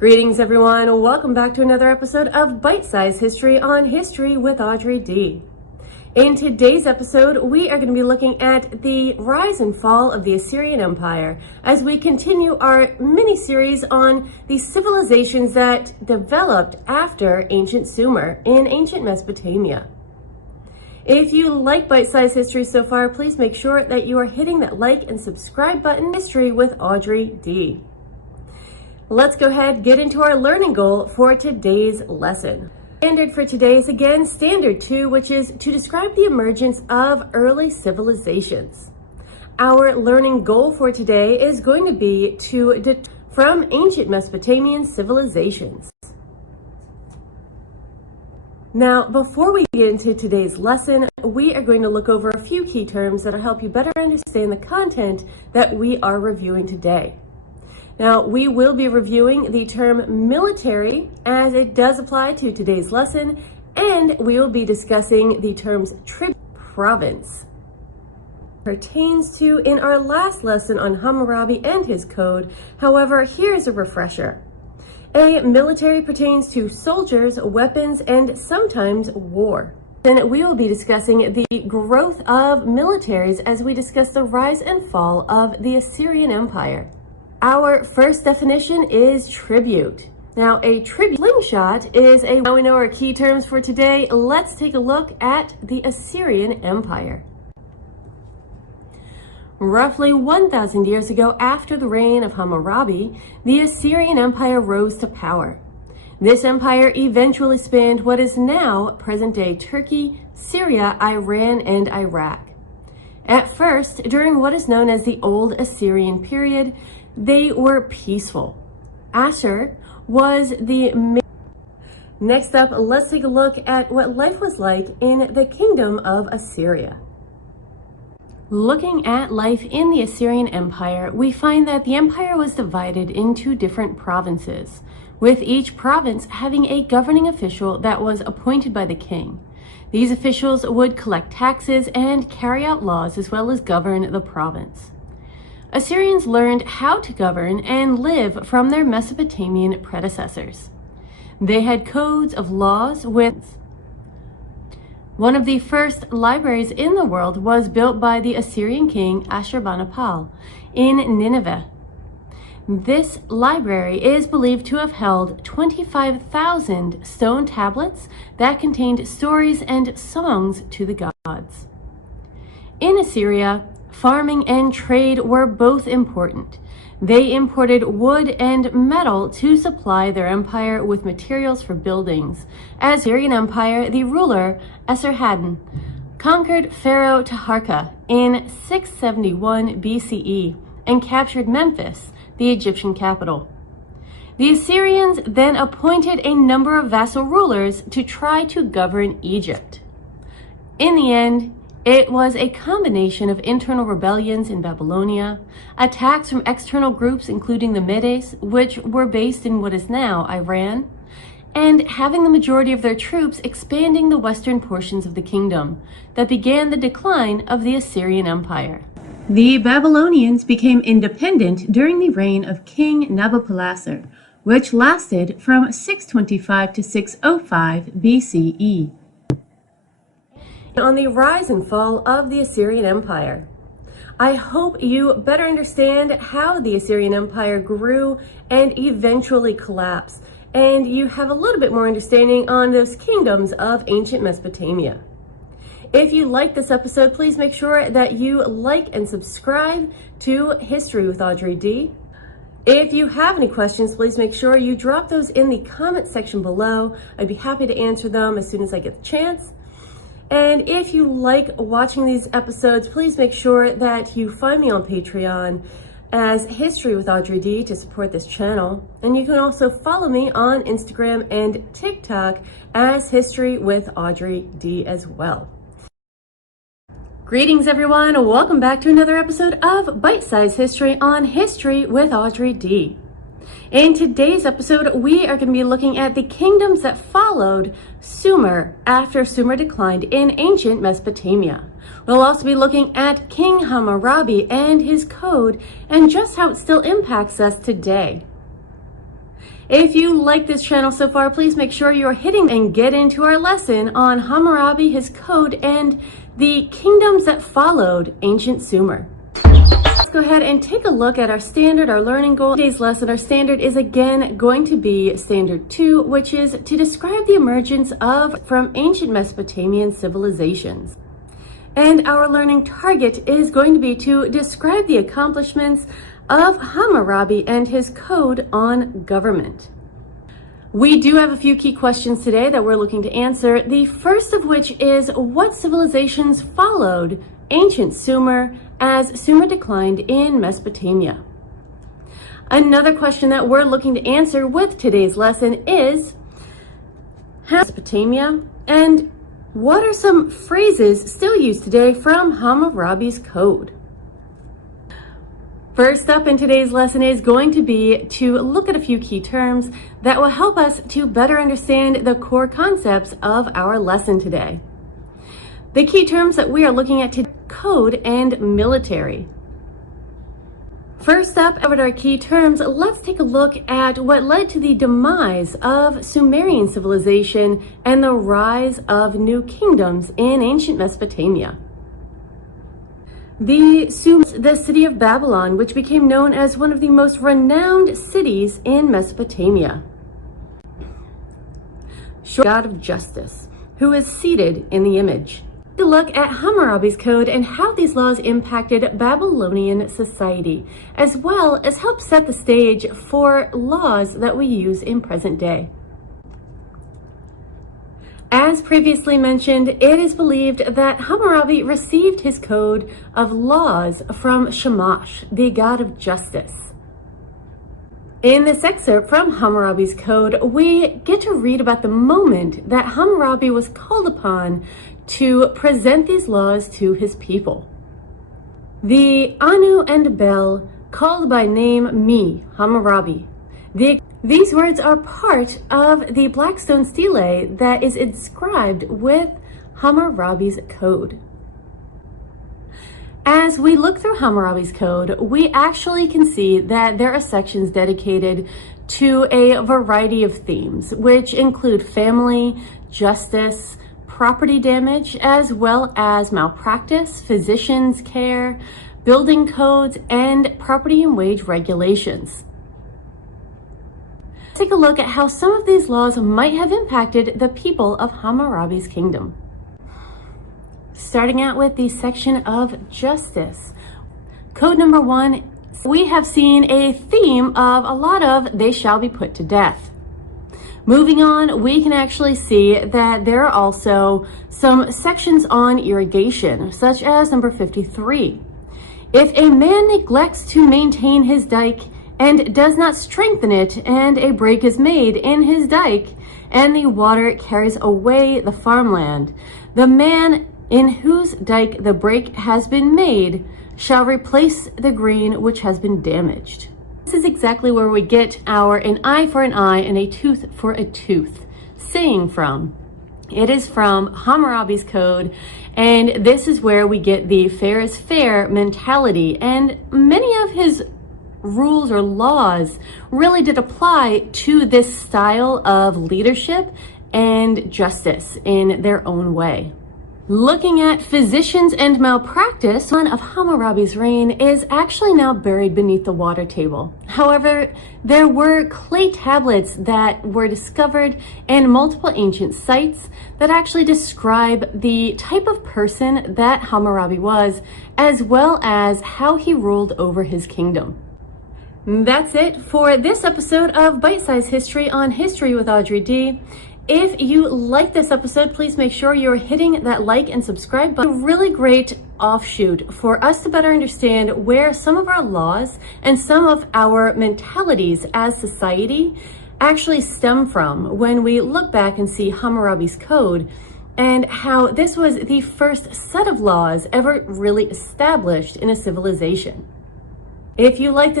Greetings everyone, welcome back to another episode of Bite-Sized History on History with Audrey D. In today's episode, we are going to be looking at the rise and fall of the Assyrian Empire as we continue our mini-series on the civilizations that developed after ancient Sumer in ancient Mesopotamia. If you like Bite-Sized History so far, please make sure that you are hitting that like and subscribe button. History with Audrey D. Let's go ahead, get into our learning goal for today's lesson. Standard for today is again Standard 2, which is to describe the emergence of early civilizations. Our learning goal for today is going to be from ancient Mesopotamian civilizations. Now, before we get into today's lesson, we are going to look over a few key terms that will help you better understand the content that we are reviewing today. Now, we will be reviewing the term military as it does apply to today's lesson, and we will be discussing the terms tribute, province. Pertains to in our last lesson on Hammurabi and his code. However, here's a refresher. A military pertains to soldiers, weapons, and sometimes war. Then we will be discussing the growth of militaries as we discuss the rise and fall of the Assyrian Empire. Our first definition is tribute. Now, a tribute slingshot is now we know our key terms for today. Let's take a look at the Assyrian Empire. Roughly 1,000 years ago, after the reign of Hammurabi, the Assyrian Empire rose to power. This empire eventually spanned what is now present-day Turkey, Syria, Iran, and Iraq. At first, during what is known as the Old Assyrian period, they were peaceful. Ashur was the... Next up, let's take a look at what life was like in the Kingdom of Assyria. Looking at life in the Assyrian Empire, we find that the empire was divided into different provinces, with each province having a governing official that was appointed by the king. These officials would collect taxes and carry out laws as well as govern the province. Assyrians learned how to govern and live from their Mesopotamian predecessors. They had codes of laws with... One of the first libraries in the world was built by the Assyrian king Ashurbanipal in Nineveh. This library is believed to have held 25,000 stone tablets that contained stories and songs to the gods. In Assyria, farming and trade were both important. They imported wood and metal to supply their empire with materials for buildings. As the Assyrian Empire, the ruler Esarhaddon conquered Pharaoh Taharqa in 671 BCE and captured Memphis, the Egyptian capital. The Assyrians then appointed a number of vassal rulers to try to govern Egypt. In the end, it was a combination of internal rebellions in Babylonia, attacks from external groups including the Medes, which were based in what is now Iran, and having the majority of their troops expanding the western portions of the kingdom that began the decline of the Assyrian Empire. The Babylonians became independent during the reign of King Nabopolassar, which lasted from 625 to 605 BCE. On the rise and fall of the Assyrian Empire. I hope you better understand how the Assyrian Empire grew and eventually collapsed, and you have a little bit more understanding on those kingdoms of ancient Mesopotamia. If you like this episode, please make sure that you like and subscribe to History with Audrey D. If you have any questions, please make sure you drop those in the comment section below. I'd be happy to answer them as soon as I get the chance. And if you like watching these episodes, please make sure that you find me on Patreon as History with Audrey D to support this channel. And you can also follow me on Instagram and TikTok as History with Audrey D as well. Greetings everyone, welcome back to another episode of Bite-Sized History on History with Audrey D. In today's episode, we are going to be looking at the kingdoms that followed Sumer after Sumer declined in ancient Mesopotamia. We'll also be looking at King Hammurabi and his code and just how it still impacts us today. If you like this channel so far, please make sure you're hitting and get into our lesson on Hammurabi, his code, and the kingdoms that followed ancient Sumer. Let's go ahead and take a look at our standard, our learning goal. Today's lesson, our standard is again going to be standard 2, which is to describe the emergence from ancient Mesopotamian civilizations. And our learning target is going to be to describe the accomplishments of Hammurabi and his code on government. We do have a few key questions today that we're looking to answer. The first of which is, what civilizations followed ancient Sumer as Sumer declined in Mesopotamia? Another question that we're looking to answer with today's lesson is, Mesopotamia, and what are some phrases still used today from Hammurabi's code? First up in today's lesson is going to be to look at a few key terms that will help us to better understand the core concepts of our lesson today. The key terms that we are looking at today are code and military. First up, over our key terms, let's take a look at what led to the demise of Sumerian civilization and the rise of new kingdoms in ancient Mesopotamia. The city of Babylon, which became known as one of the most renowned cities in Mesopotamia. God of justice, who is seated in the image. To look at Hammurabi's code and how these laws impacted Babylonian society, as well as help set the stage for laws that we use in present day. As previously mentioned, it is believed that Hammurabi received his code of laws from Shamash, the god of justice. In this excerpt from Hammurabi's code, we get to read about the moment that Hammurabi was called upon to present these laws to his people. The Anu and Bel called by name me, Hammurabi. These words are part of the Blackstone stele that is inscribed with Hammurabi's code. As we look through Hammurabi's code, we actually can see that there are sections dedicated to a variety of themes, which include family, justice, property damage, as well as malpractice, physicians' care, building codes, and property and wage regulations. Let's take a look at how some of these laws might have impacted the people of Hammurabi's kingdom. Starting out with the section of justice. Code number 1, we have seen a theme of a lot of they shall be put to death. Moving on, we can actually see that there are also some sections on irrigation, such as number 53. If a man neglects to maintain his dike and does not strengthen it, and a break is made in his dike, and the water carries away the farmland, the man in whose dike the break has been made shall replace the green which has been damaged. This is exactly where we get our an eye for an eye and a tooth for a tooth saying from. It is from Hammurabi's code, and this is where we get the fair is fair mentality, and many of his rules or laws really did apply to this style of leadership and justice in their own way. Looking at physicians and malpractice, one of Hammurabi's reign is actually now buried beneath the water table. However, there were clay tablets that were discovered in multiple ancient sites that actually describe the type of person that Hammurabi was, as well as how he ruled over his kingdom. That's it for this episode of Bite Size History on History with Audrey D. If you like this episode, please make sure you're hitting that like and subscribe button. A really great offshoot for us to better understand where some of our laws and some of our mentalities as society actually stem from when we look back and see Hammurabi's code and how this was the first set of laws ever really established in a civilization. If you like this